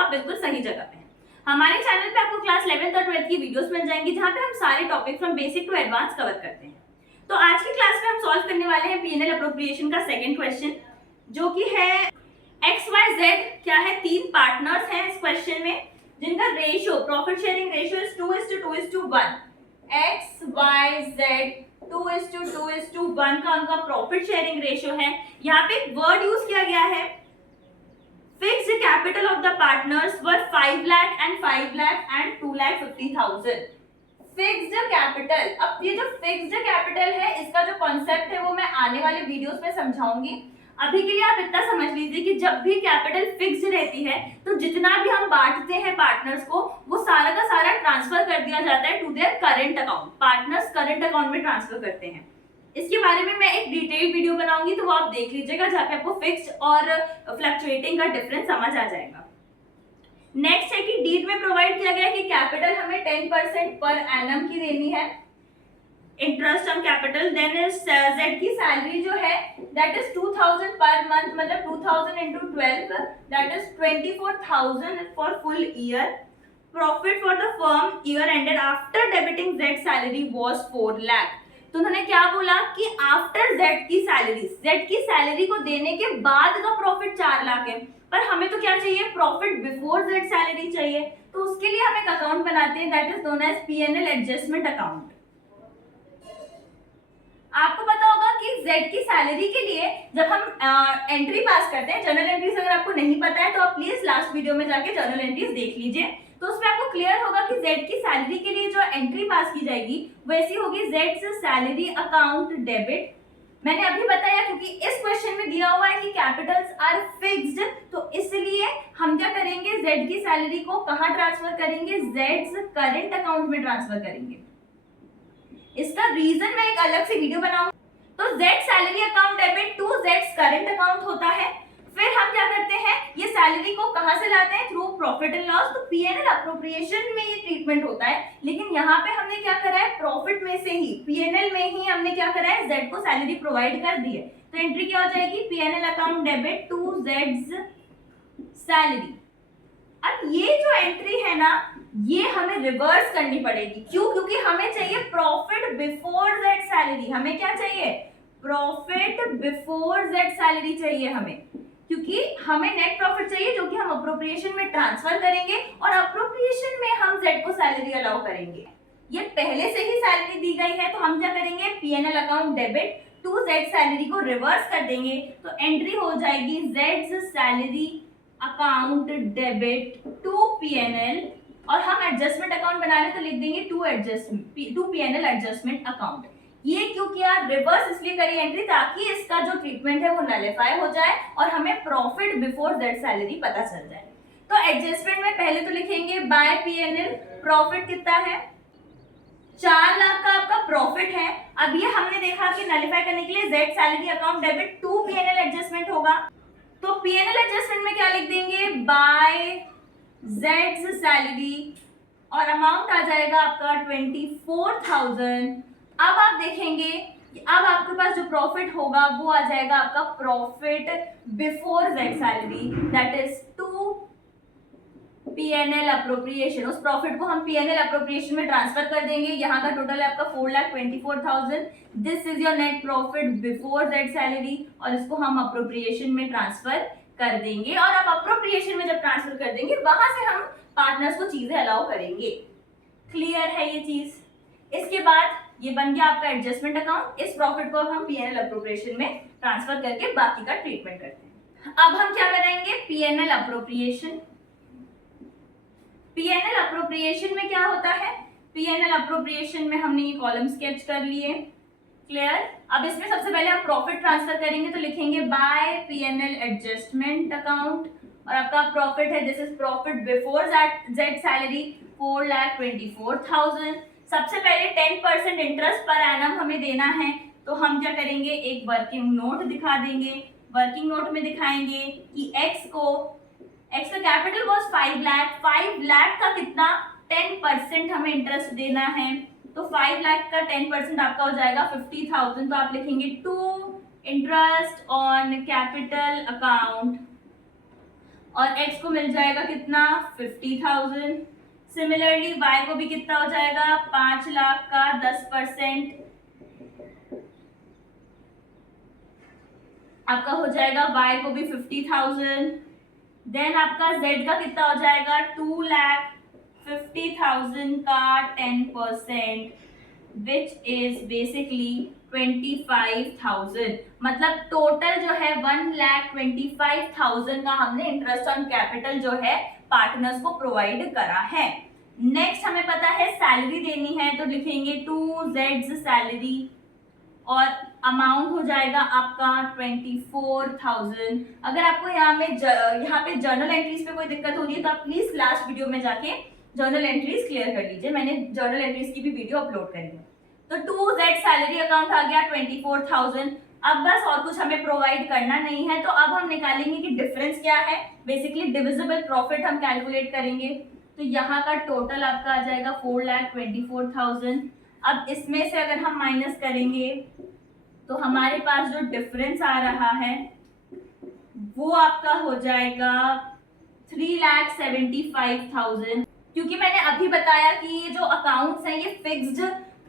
आप बिल्कुल सही जगह पे हैं। हमारे चैनल पे आपको क्लास 11th और 12th की वीडियोस मिल जाएंगी जहां पे हम सारे topic from basic to advance cover करते हैं। तो आज की क्लास में हम सॉल्व करने वाले हैं पीएनएल अप्रोप्रिएशन का सेकंड क्वेश्चन, जो कि है XYZ क्या है, तीन पार्टनर्स हैं इस क्वेश्चन में जिनका ratio, profit sharing ratio is 2:2:1। XYZ 2:2:1 का उनका प्रॉफिट शेयरिंग रेशियो है। यहाँ पे एक वर्ड यूज किया गया है, fixed capital of the partners were 5 lakh and 5 lakh and 2,50,000। Fixed capital, अब ये जो फिक्स्ड कैपिटल है इसका जो कॉन्सेप्ट है वो मैं आने वाले वीडियोस में समझाऊंगी। अभी के लिए आप इतना समझ लीजिए कि जब भी कैपिटल फिक्स्ड रहती है तो जितना भी हम बांटते हैं पार्टनर्स को वो सारा का सारा ट्रांसफर कर दिया जाता है to their current account. Partners current account में ट्रांसफर करते हैं। इसके बारे में मैं एक डिटेल वीडियो बनाऊंगी तो वो आप देख लीजिएगा, जहाँ पे आपको फिक्स्ड और फ्लक्चुएटिंग का डिफरेंस समझ आ जाएगा। नेक्स्ट है कि डीड में प्रोवाइड किया गया कि कैपिटल हमें 10% पर एनम की देनी है, interest on capital. Then is Z की सैलरी जो है दैट इज 2000 पर मंथ, मतलब 2000 into 12 that is 24,000 for full year. Profit for the firm year ended after debiting Z salary was 4 lakh. तो उन्होंने क्या बोला कि आफ्टर जेड की सैलरी को देने के बाद का प्रॉफिट 4 लाख है, पर हमें तो क्या चाहिए, प्रॉफिट बिफोर जेड सैलरी चाहिए। तो उसके लिए हम एक अकाउंट बनाते हैं that is known as PNL adjustment account. आपको पता होगा कि जेड की सैलरी के लिए जब हम एंट्री पास करते हैं, जर्नल एंट्रीज अगर आपको नहीं पता है तो आप प्लीज लास्ट वीडियो में जाके जर्नल एंट्रीज देख लीजिए, तो उसमें आपको क्लियर होगा कि जेड की सैलरी के लिए जो एंट्री पास की जाएगी वैसी होगी जेड सैलरी अकाउंट डेबिट। मैंने अभी बताया क्योंकि इस क्वेश्चन में दिया हुआ है कि कैपिटल्स आर फिक्स्ड, तो इसलिए हम क्या करेंगे, जेड की सैलरी को कहां ट्रांसफर करेंगे, जेड्स करंट अकाउंट में ट्रांसफर करेंगे। इसका रीजन मैं एक अलग से वीडियो बनाऊंगा। तो Z salary account debit to जेड्स करंट अकाउंट होता है। फिर हम क्या करते हैं, ये सैलरी को कहां से लाते हैं, थ्रू प्रॉफिट एंड लॉस। तो पीएनएल अप्रोप्रिएशन में ये ट्रीटमेंट होता है, लेकिन यहाँ पे हमने क्या करा है, प्रॉफिट में से ही, पीएनएल में ही हमने क्या करा है, जेड को सैलरी प्रोवाइड कर दी है। तो एंट्री क्या हो जाएगी, पीएनएल अकाउंट डेबिट टू जेड्स सैलरी। अब ये जो एंट्री है ना, ये हमें रिवर्स करनी पड़ेगी। क्यों? क्योंकि हमें चाहिए प्रॉफिट बिफोर जेड सैलरी। हमें क्या चाहिए, प्रॉफिट बिफोर जेड सैलरी चाहिए हमें, क्योंकि हमें नेट प्रॉफिट चाहिए जो कि हम अप्रोप्रिएशन में ट्रांसफर करेंगे और अप्रोप्रिएशन में हम जेड को सैलरी अलाउ करेंगे। ये पहले से ही सैलरी दी गई है तो हम क्या करेंगे, PNL account debit to Z salary को रिवर्स कर देंगे। तो एंट्री हो जाएगी जेड्स salary account debit to PNL, और हम एडजस्टमेंट अकाउंट बना ले तो लिख देंगे टू पीएनएल एडजस्टमेंट अकाउंट। ये क्यों किया, रिवर्स इसलिए करी एंट्री ताकि इसका जो ट्रीटमेंट है वो नलिफाई हो जाए और हमें प्रॉफिट बिफोर जेड सैलरी पता चल जाए। तो एडजस्टमेंट में पहले तो लिखेंगे बाय पीएनएल, प्रॉफिट कितना है, 4 लाख का आपका प्रॉफिट है। अब ये हमने देखा कि नलिफाई करने के लिए Z salary account debit to PNL adjustment होगा। तो पीएनएल एडजस्टमेंट में क्या लिख देंगे, बाय जेड्स सैलरी, और अमाउंट आ जाएगा आपका 24,000। अब आप देखेंगे कि अब आपके पास जो प्रॉफिट होगा वो आ जाएगा आपका profit before Z salary that is to PNL appropriation. उस प्रॉफिट को हम पीएनएल अप्रोप्रिएशन में ट्रांसफर कर देंगे। यहाँ का टोटल है आपका 4,24,000। This is your net profit before Z salary, और इसको हम अप्रोप्रिएशन में ट्रांसफर कर देंगे। और अब अप्रोप्रिएशन में जब ट्रांसफर कर देंगे वहां से हम पार्टनर्स को चीजें अलाउ करेंगे। क्लियर है ये चीज? इसके बाद ये बन गया आपका एडजस्टमेंट अकाउंट। इस प्रॉफिट को हम पीएनएल अप्रोप्रिएशन में ट्रांसफर करके बाकी का ट्रीटमेंट करते हैं। अब हम क्या बनाएंगे, पीएनएल अप्रोप्रिएशन। पीएनएल अप्रोप्रिएशन में क्या होता है, पीएनएल अप्रोप्रिएशन में हमने ये कॉलम स्केच कर लिए। क्लियर? अब इसमें सबसे पहले आप प्रॉफिट ट्रांसफर करेंगे तो लिखेंगे बाय पीएनएल एडजस्टमेंट अकाउंट, और आपका प्रॉफिट है this is profit before Z salary 4,24,000। सबसे पहले 10% इंटरेस्ट पर एनम हमें देना है, तो हम क्या करेंगे, एक वर्किंग नोट दिखा देंगे। वर्किंग नोट में दिखाएंगे कि एक्स का कैपिटल वाज 5 लाख, 5 लाख का कितना 10% हमें इंटरेस्ट देना है, तो 5 लाख का 10% आपका हो जाएगा 50,000। तो आप लिखेंगे to interest on capital account और x को मिल जाएगा कितना 50,000। सिमिलरली y को भी कितना हो जाएगा 5 लाख का 10% आपका हो जाएगा, y को भी 50,000। देन आपका z का कितना हो जाएगा 2,50,000 का 10%, विच इज बेसिकली 25,000। मतलब टोटल जो है 1,25,000 का हमने इंटरेस्ट ऑन कैपिटल जो है पार्टनर्स को प्रोवाइड करा है। नेक्स्ट हमें पता है सैलरी देनी है, तो लिखेंगे 2z सैलरी और अमाउंट हो जाएगा आपका 24,000। अगर आपको यहाँ पे जर्नल एंट्रीज पे कोई दिक्कत हो रही है तो आप प्लीज लास्ट वीडियो में जाके जर्नल एंट्रीज क्लियर कर लीजिए, मैंने जर्नल एंट्रीज की भी वीडियो अपलोड करी है। तो 2z सैलरी अकाउंट आ गया 24,000। अब बस और कुछ हमें प्रोवाइड करना नहीं है, तो अब हम निकालेंगे कि डिफरेंस क्या है। बेसिकली डिविजिबल प्रॉफिट हम कैलकुलेट करेंगे, तो यहाँ का टोटल आपका आ जाएगा 4,24,000। अब इसमें से अगर हम माइनस करेंगे तो हमारे पास जो डिफरेंस आ रहा है वो आपका हो जाएगा 3,75,000। क्योंकि मैंने अभी बताया कि ये जो अकाउंट्स हैं ये फिक्स्ड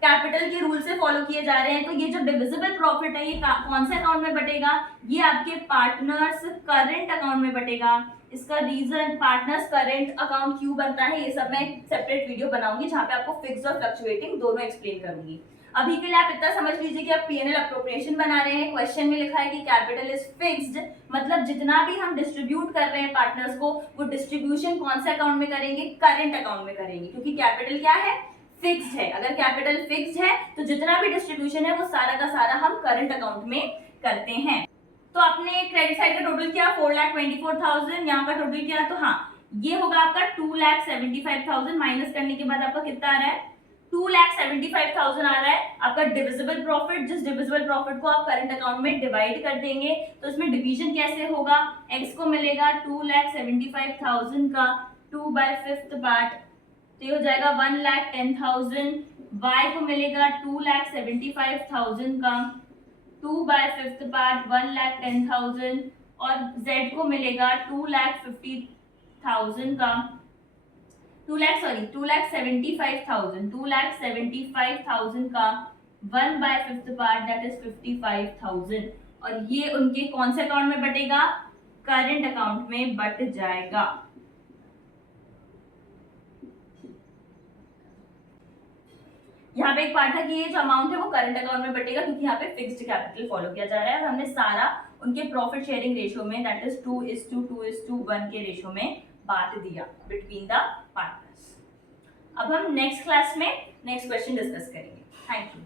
कैपिटल के रूल से फॉलो किए जा रहे हैं, तो ये जो डिविजिबल प्रॉफिट है ये कौन से अकाउंट में बटेगा, ये आपके पार्टनर्स करंट अकाउंट में बटेगा। इसका रीजन पार्टनर्स करंट अकाउंट क्यों बनता है ये सब मैं एक सेपरेट वीडियो बनाऊंगी जहां पे आपको फिक्स्ड और फ्लक्चुएटिंग दोनों एक्सप्लेन करूंगी। अभी के लिए आप इतना समझ लीजिए कि आप पीएनएल अप्रोप्रिएशन बना रहे हैं। क्वेश्चन में लिखा है कि कैपिटल इज फिक्स्ड, मतलब जितना भी हम डिस्ट्रीब्यूट कर रहे हैं पार्टनर्स को वो डिस्ट्रीब्यूशन कौन से अकाउंट में करेंगे, करंट अकाउंट में करेंगे, क्योंकि कैपिटल क्या है फिक्स्ड है। अगर कैपिटल फिक्स्ड है तो जितना भी डिस्ट्रीब्यूशन है वो सारा का सारा हम करंट अकाउंट में करते हैं। तो आपने क्रेडिट साइड का टोटल किया 4,24,000, यहाँ का टोटल किया तो हाँ ये होगा आपका 2,75,000। माइनस करने के बाद आपका कितना आ रहा है 2,75,000 आ रहा है आपका डिविजिबल प्रॉफिट। जिस डिविजिबल प्रॉफिट को आप करंट अकाउंट में डिवाइड कर देंगे तो इसमें डिवीजन कैसे होगा, x को मिलेगा 2,75,000 का 2/5 पार्ट, तो ये हो जाएगा 1,10,000। y को मिलेगा 2,75,000 का 2/5 पार्ट 1,10,000 और z को मिलेगा 2,75,000 का 2,75,000 का 1/5 पार्ट दैट इज 55,000। और ये उनके कौन से अकाउंट में बटेगा, करंट अकाउंट में बट जाएगा। यहाँ पे एक पार्ट है कि ये जो अमाउंट है वो करंट अकाउंट में बटेगा, क्योंकि यहाँ पे फिक्स्ड कैपिटल फॉलो किया जा रहा है और हमने सारा उनके प्रॉफिट शेयरिंग रेशियो में दैट इज 2:2:1 के रेशियो में बांट दिया बिटवीन द पार्टनर्स। अब हम नेक्स्ट क्लास में नेक्स्ट क्वेश्चन डिस्कस करेंगे। Thank you.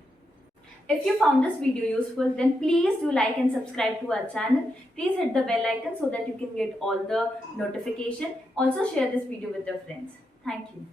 If you found this video useful, then please do like and subscribe to our channel. Please hit the bell icon so that you can get all the notification. Also share this video with your friends. Thank you.